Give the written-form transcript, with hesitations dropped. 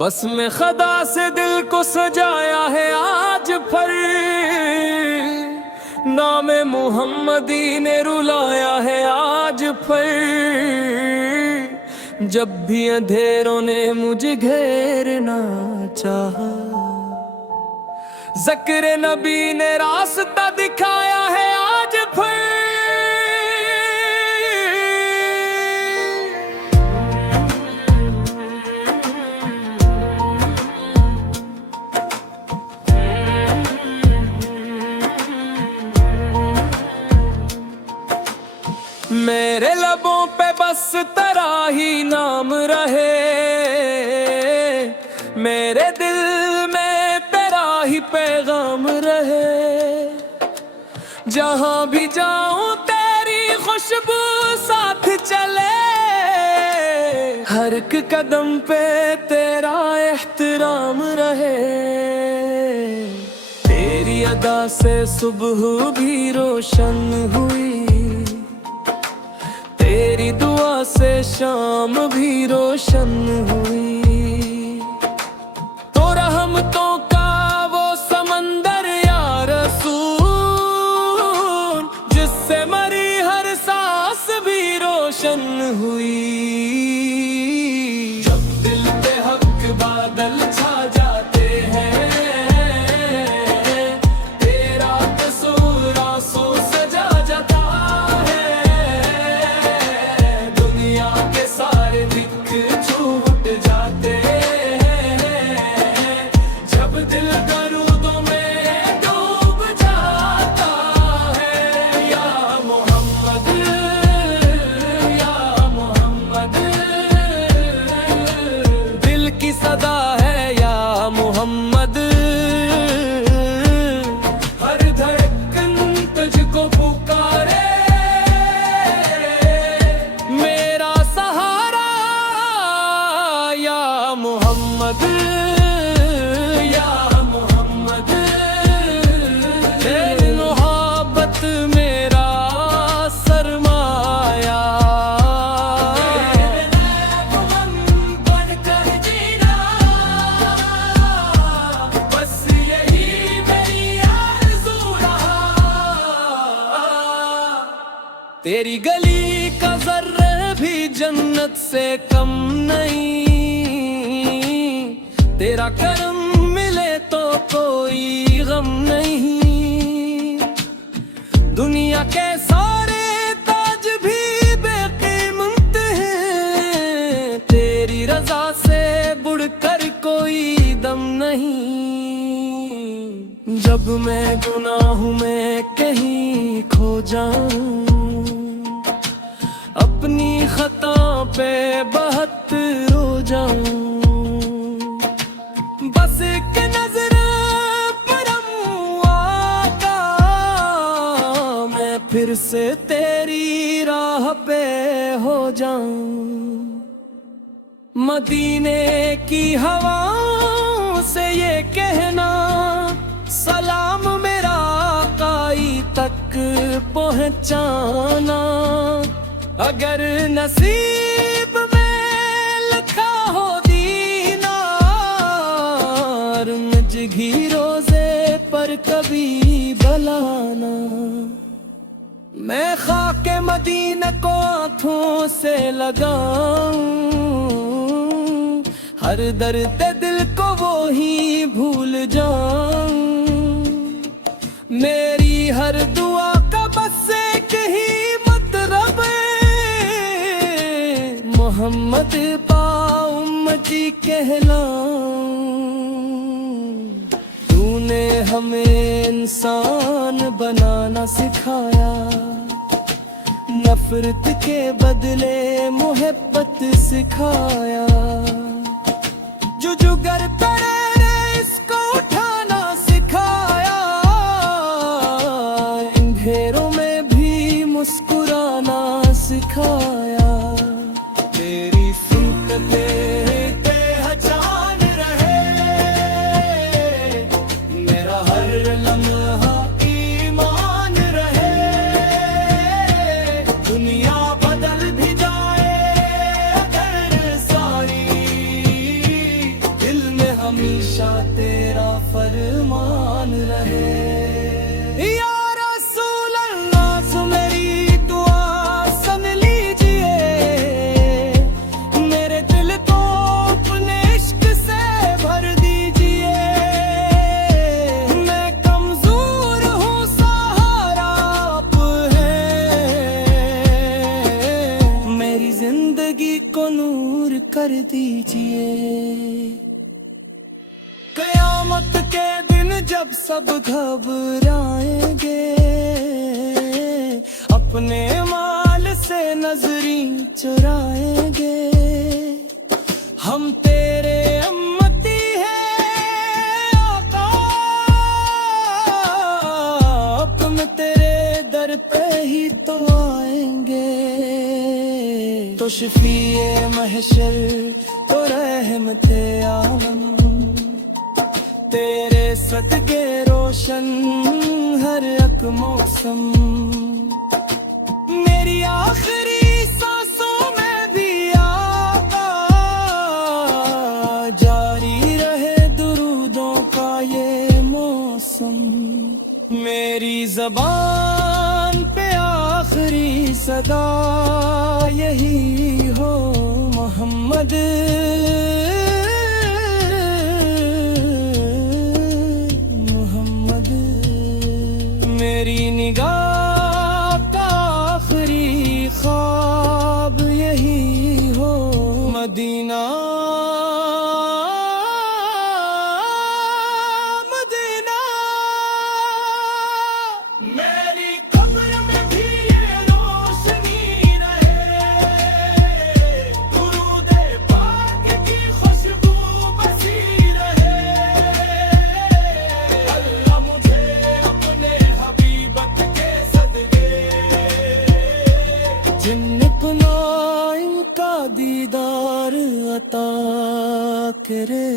बस में खदा से दिल को सजाया है आज फिर, नाम मोहम्मदी ने रुलाया है आज फिर। जब भी अंधेरों ने मुझे घेरना चाहा, ज़िक्र नबी ने रास्ता दिखाया है आज फिर। मेरे लबों पे बस तेरा ही नाम रहे, मेरे दिल में तेरा ही पैगाम रहे। जहां भी जाऊं तेरी खुशबू साथ चले, हर एक कदम पे तेरा एहतराम रहे। तेरी अदा से सुबह भी रोशन हुई, तेरी दुआ से शाम भी रोशन हुई। तो रहमतों का वो समंदर या रसूल, जिससे मरी हर सांस भी रोशन हुई। जब दिल पे हक बादल छा जाते हैं, तेरा कसूर आंसू सजा जाता है। दुनिया के सारे दिख छूट जाते हैं, जब दिल दरूदों में डूब जाता है। या मोहम्मद, या मोहम्मद, दिल की सदा है या मोहम्मद। हर धड़कन तुझको पुकारे, मेरा सहारा या मोहम्मद, या मोहम्मद। तेरी मोहब्बत मेरा सरमाया, बनकर जीना, बस यही मेरी आरज़ू रहा। तेरी गली का ज़र्रे भी जन्नत से कम नहीं, तेरा करम मिले तो कोई गम नहीं। दुनिया के सारे ताज भी बेकीमत हैं, तेरी रजा से बढ़कर कोई दम नहीं। जब मैं गुनाहों में कहीं खो जाऊं, अपनी खता पे बहुत रो जाऊं, बस एक नजर परम आका, मैं फिर से तेरी राह पे हो जाऊं। मदीने की हवाओं से ये कहना, सलाम मेरा आकाई तक पहुंचाना। अगर नसीब में लिखा हो दीनार, मुझे रोजे पर कभी बुलाना। मैं खाके मदीना को आँखों से लगाऊं, हर दर्द दिल को वो ही भूल जाऊं। मेरी हर दुआ का बस एक ही मतलब, मोहम्मद पा उम्मती कहलाऊं। तूने हमें इंसान बनाना सिखाया, नफरत के बदले मोहब्बत सिखाया। जो जुगर पड़े रे इसको उठाना सिखाया, अंधेरों में भी मुस्कुराना सिखाया। तेरी सुनते पहचान रहे, मेरा हर लम्हा ईमान रहे। दुनिया बदल भी जाए अगर सारी, दिल तेरा फरमान रहे। या रसूल अल्लाह मेरी दुआ सुन लीजिए, मेरे दिल को अपने इश्क से भर दीजिए। मैं कमजोर हूँ सहारा आप हैं, मेरी जिंदगी को नूर कर दीजिए। कयामत के दिन जब सब घबराएंगे, अपने माल से नजरी चुराएंगे। हम तेरे उम्मती हैं आका, अपने तेरे दर पे ही तो आएंगे। तो शफीए महशर तो रहमते आलम, तेरे सदके रोशन हर एक मौसम। मेरी आखिरी सांसों में भी आका, जारी रहे दुरूदों का ये मौसम। मेरी ज़बान पे आखिरी सदा यही हो मोहम्मद मेरी निगाह का आखिरी ख्वाब यही हो मदीना मदीना। मेरी कब्र में भी ये रोशनी रहे, दुरूद पाक की खुशबू बसी रहे। अल्लाह मुझे अपने हबीबत के सदके जिन्नपना इनका दीदार अता करे।